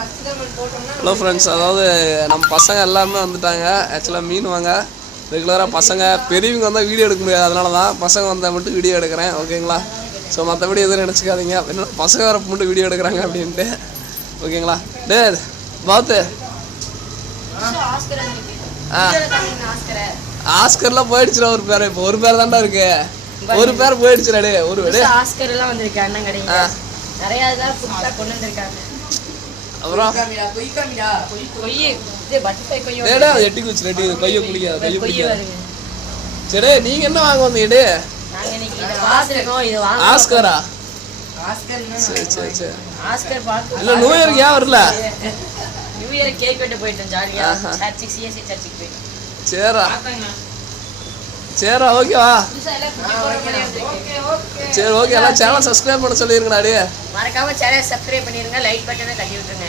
Hello friends, அதாவது நம்ம பசங்க எல்லாருமே வந்துட்டாங்க. ஆக்சுவலாக மீன் வாங்க ரெகுலராக பசங்க பெரியவங்க வந்தால் வீடியோ எடுக்க முடியாது, அதனால தான் பசங்க வந்தால் மட்டும் வீடியோ எடுக்கிறேன். ஓகேங்களா? ஸோ மற்றபடி எதுவும் நினச்சிக்காதீங்க, என்ன பசங்க வர மட்டும் வீடியோ எடுக்கிறாங்க அப்படின்ட்டு. ஓகேங்களா? டே பாத்து ஆஸ்கர்லாம் போயிடுச்சுடா. ஒரு பேர் இப்போ ஒரு பேர் தான்டா இருக்கு. ஒரு பேர் போயிடுச்சுடா. டே ஒரு ஆஸ்கர் எல்லாம் வந்திருக்கு அண்ணன் கடையில. நிறைய இதெல்லாம் புதுசா கொண்டு வந்திருக்காங்க. அப்புறம் எட்டி குச்சி ரெட்டி கொய்ய குளிக்காது, கொய்ய குளிக்காது. சரி, நீங்க என்ன வாங்க வந்தீங்க? ஆஸ்கரா? சரி சரி சரி. இல்ல நியூ இயருக்கு ஏன் வரல? நியூ இயர் கேக் வெட்ட போயிட்டேன் ஜாலியா. சர்ச்சுக்கு சிஎஸ்சி சர்ச்சுக்கு போயிட்டேன். சரிடா சரிடா. ஓகேவா? சரி ஓகே. எல்லாம் சேனல் சப்ஸ்கிரைப் பண்ண சொல்லிருங்கடா. மறக்காம சேனல் சப்ஸ்கிரைப் பண்ணிருங்க, லைக் பட்டனை தட்டி விட்டுருங்க.